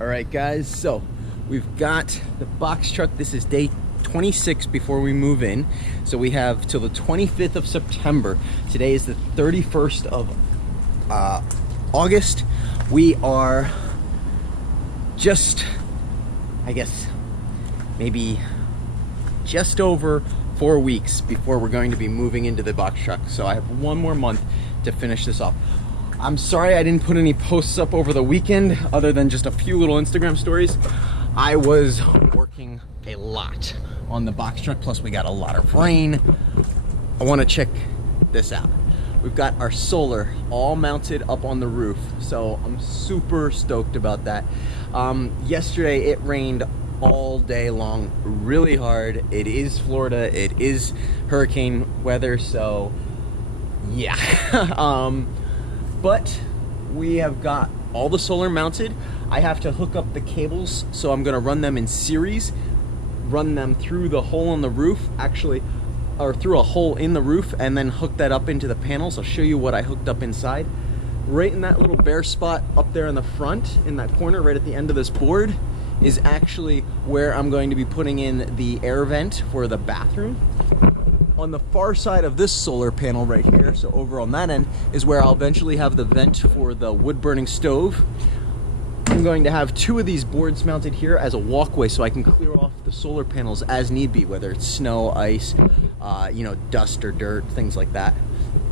All right, guys, so we've got the box truck. This is day 26 before we move in. So we have till the 25th of September. Today is the 31st of August. We are just, I guess, maybe just over 4 weeks before we're going to be moving into the box truck. So I have one more month to finish this off. I'm sorry I didn't put any posts up over the weekend other than just a few little Instagram stories. I was working a lot on the box truck, plus we got a lot of rain. I want to check this out. We've got our solar all mounted up on the roof, so I'm super stoked about that. Yesterday it rained all day long, really hard. It is Florida, it is hurricane weather, so yeah. But we have got all the solar mounted. I have to hook up the cables, so I'm gonna run them in series, run them through the hole in the roof, actually, or through a hole in the roof, and then hook that up into the panels. I'll show you what I hooked up inside. Right in that little bare spot up there in the front, in that corner, right at the end of this board, is actually where I'm going to be putting in the air vent for the bathroom. On the far side of this solar panel right here, so over on that end, is where I'll eventually have the vent for the wood-burning stove. I'm going to have two of these boards mounted here as a walkway so I can clear off the solar panels as need be, whether it's snow, ice, you know, dust or dirt, things like that.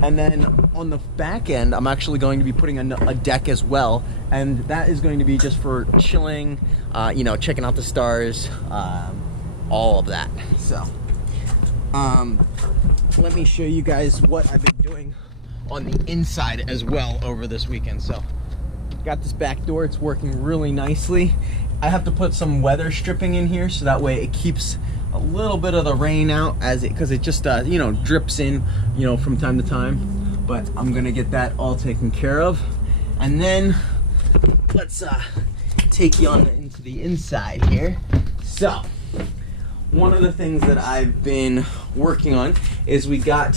And then on the back end, I'm actually going to be putting a deck as well, and that is going to be just for chilling, you know, checking out the stars, all of that. So let me show you guys what I've been doing on the inside as well over this weekend. So got this back door, it's working really nicely. I have to put some weather stripping in here so that way it keeps a little bit of the rain out, as it, because it just you know, drips in, you know, from time to time. But I'm gonna get that all taken care of, and then let's take you on into the inside here. So one of the things that I've been working on is we got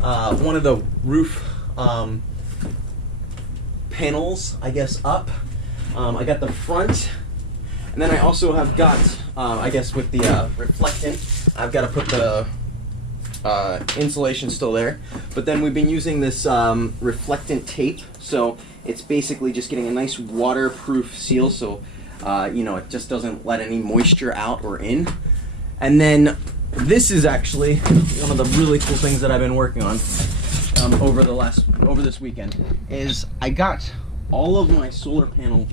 one of the roof panels, I guess, up. I got the front, and then I also have got, I guess with the reflectant, I've got to put the insulation still there. But then we've been using this reflectant tape, so it's basically just getting a nice waterproof seal, so you know, it just doesn't let any moisture out or in. And then this is actually one of the really cool things that I've been working on over this weekend, is I got all of my solar panels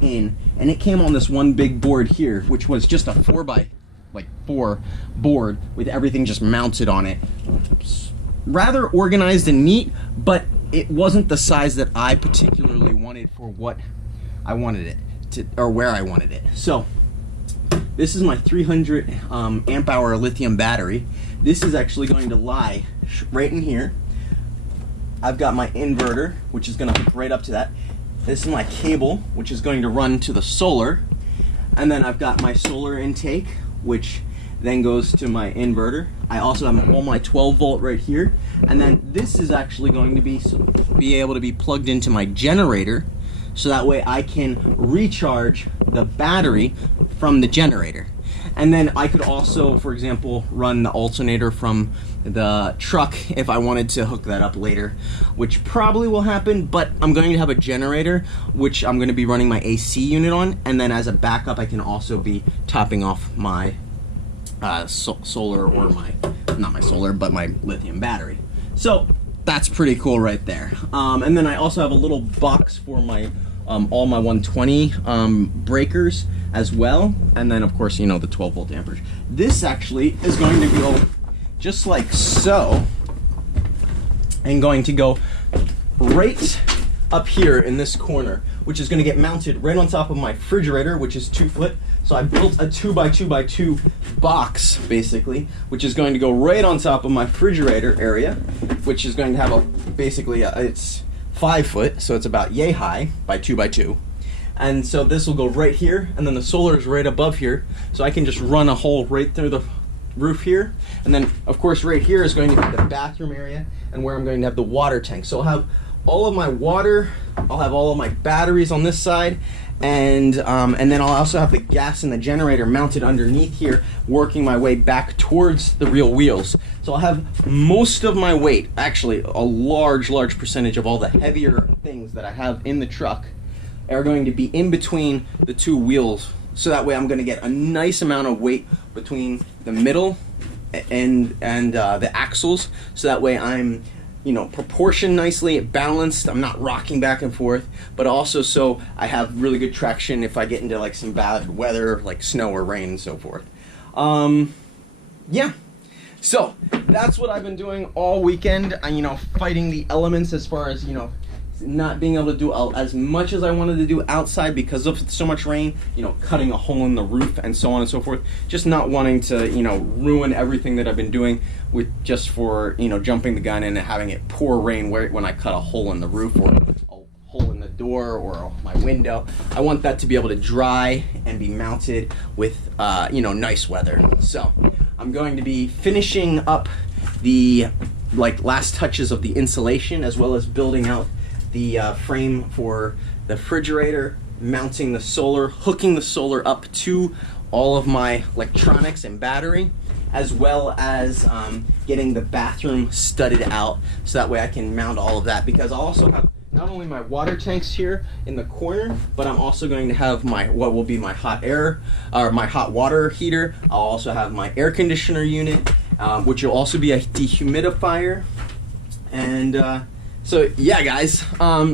in, and it came on this one big board here, which was just a 4x4 board with everything just mounted on it. Rather organized and neat, but it wasn't the size that I particularly wanted for what I wanted it to, or where I wanted it. So this is my 300 amp hour lithium battery. This is actually going to lie right in here. I've got my inverter, which is going to hook right up to that. This is my cable, which is going to run to the solar. And then I've got my solar intake, which then goes to my inverter. I also have all my 12 volt right here. And then this is actually going to be able to be plugged into my generator, so that way I can recharge the battery from the generator. And then I could also, for example, run the alternator from the truck if I wanted to hook that up later, which probably will happen, but I'm going to have a generator which I'm going to be running my AC unit on, and then as a backup I can also be topping off my solar, or not my solar, but my lithium battery. So that's pretty cool right there. And then I also have a little box for my all my 120 breakers as well, and then of course, you know, the 12 volt amperage. This actually is going to go just like so, and going to go right up here in this corner, which is going to get mounted right on top of my refrigerator, which is 2 foot. So I built a 2x2x2 box, basically, which is going to go right on top of my refrigerator area, which is going to have basically it's 5 foot, so it's about yay high by 2x2. And so this will go right here, and then the solar is right above here, so I can just run a hole right through the roof here. And then of course right here is going to be the bathroom area, and where I'm going to have the water tank. So I'll have all of my water. I'll have all of my batteries on this side, and then I'll also have the gas and the generator mounted underneath here, working my way back towards the real wheels. So I'll have most of my weight, actually a large percentage of all the heavier things that I have in the truck are going to be in between the two wheels. So that way I'm going to get a nice amount of weight between the middle and the axles. So that way I'm, you know, proportioned nicely, balanced. I'm not rocking back and forth, but also so I have really good traction if I get into like some bad weather, like snow or rain and so forth. Yeah. So that's what I've been doing all weekend. You know, fighting the elements as far as, you know, not being able to do as much as I wanted to do outside because of so much rain, you know, cutting a hole in the roof and so on and so forth. Just not wanting to, you know, ruin everything that I've been doing with just for, you know, jumping the gun and having it pour rain when I cut a hole in the roof or a hole in the door or my window. I want that to be able to dry and be mounted with, you know, nice weather. So I'm going to be finishing up the last touches of the insulation, as well as building out the frame for the refrigerator, mounting the solar, hooking the solar up to all of my electronics and battery, as well as getting the bathroom studded out so that way I can mount all of that, because I'll also have not only my water tanks here in the corner, but I'm also going to have what will be my hot air or my hot water heater. I'll also have my air conditioner unit, which will also be a dehumidifier. And so yeah, guys,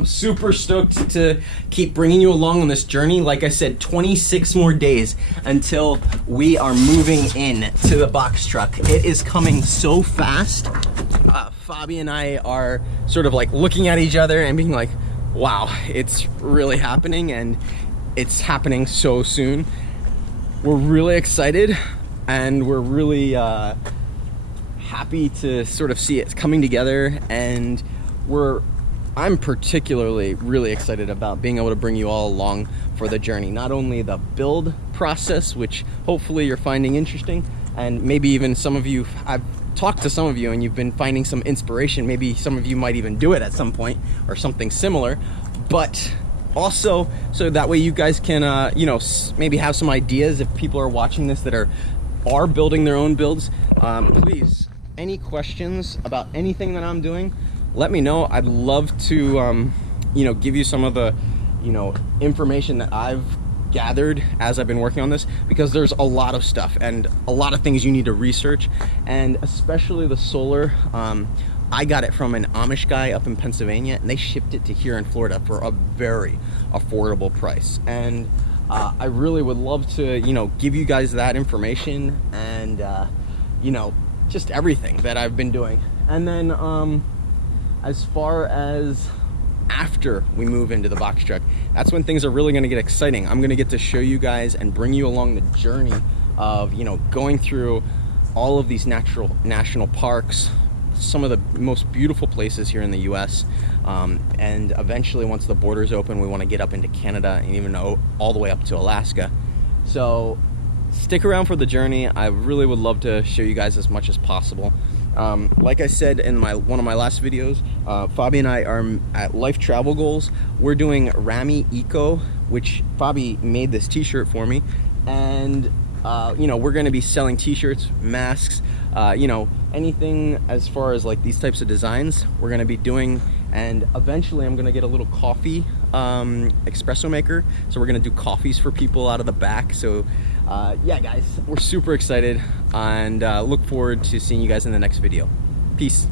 super stoked to keep bringing you along on this journey. Like I said, 26 more days until we are moving in to the box truck. It is coming so fast. Fabi and I are sort of like looking at each other and being like, wow, it's really happening, and it's happening so soon. We're really excited, and we're really happy to sort of see it coming together, and I'm particularly really excited about being able to bring you all along for the journey. Not only the build process, which hopefully you're finding interesting, and maybe even some of you, I've talked to some of you and you've been finding some inspiration. Maybe some of you might even do it at some point or something similar, but also so that way you guys can, you know, maybe have some ideas if people are watching this that are building their own builds. Please, any questions about anything that I'm doing, let me know. I'd love to, you know, give you some of the, you know, information that I've gathered as I've been working on this, because there's a lot of stuff and a lot of things you need to research, and especially the solar. I got it from an Amish guy up in Pennsylvania, and they shipped it to here in Florida for a very affordable price. And I really would love to, you know, give you guys that information and, you know, just everything that I've been doing. And then, as far as after we move into the box truck, that's when things are really going to get exciting. I'm going to get to show you guys and bring you along the journey of, you know, going through all of these national parks, some of the most beautiful places here in the US, and eventually once the borders open, we want to get up into Canada and even all the way up to Alaska. So stick around for the journey. I really would love to show you guys as much as possible. Like I said in one of my last videos, Fabi and I are at Life Travel Goals. We're doing Rami Eco, which Fabi made this t-shirt for me, and you know, we're going to be selling t-shirts, masks, you know, anything as far as like these types of designs we're going to be doing. And eventually I'm going to get a little coffee espresso maker, so we're going to do coffees for people out of the back. So yeah, guys, we're super excited, and look forward to seeing you guys in the next video. Peace.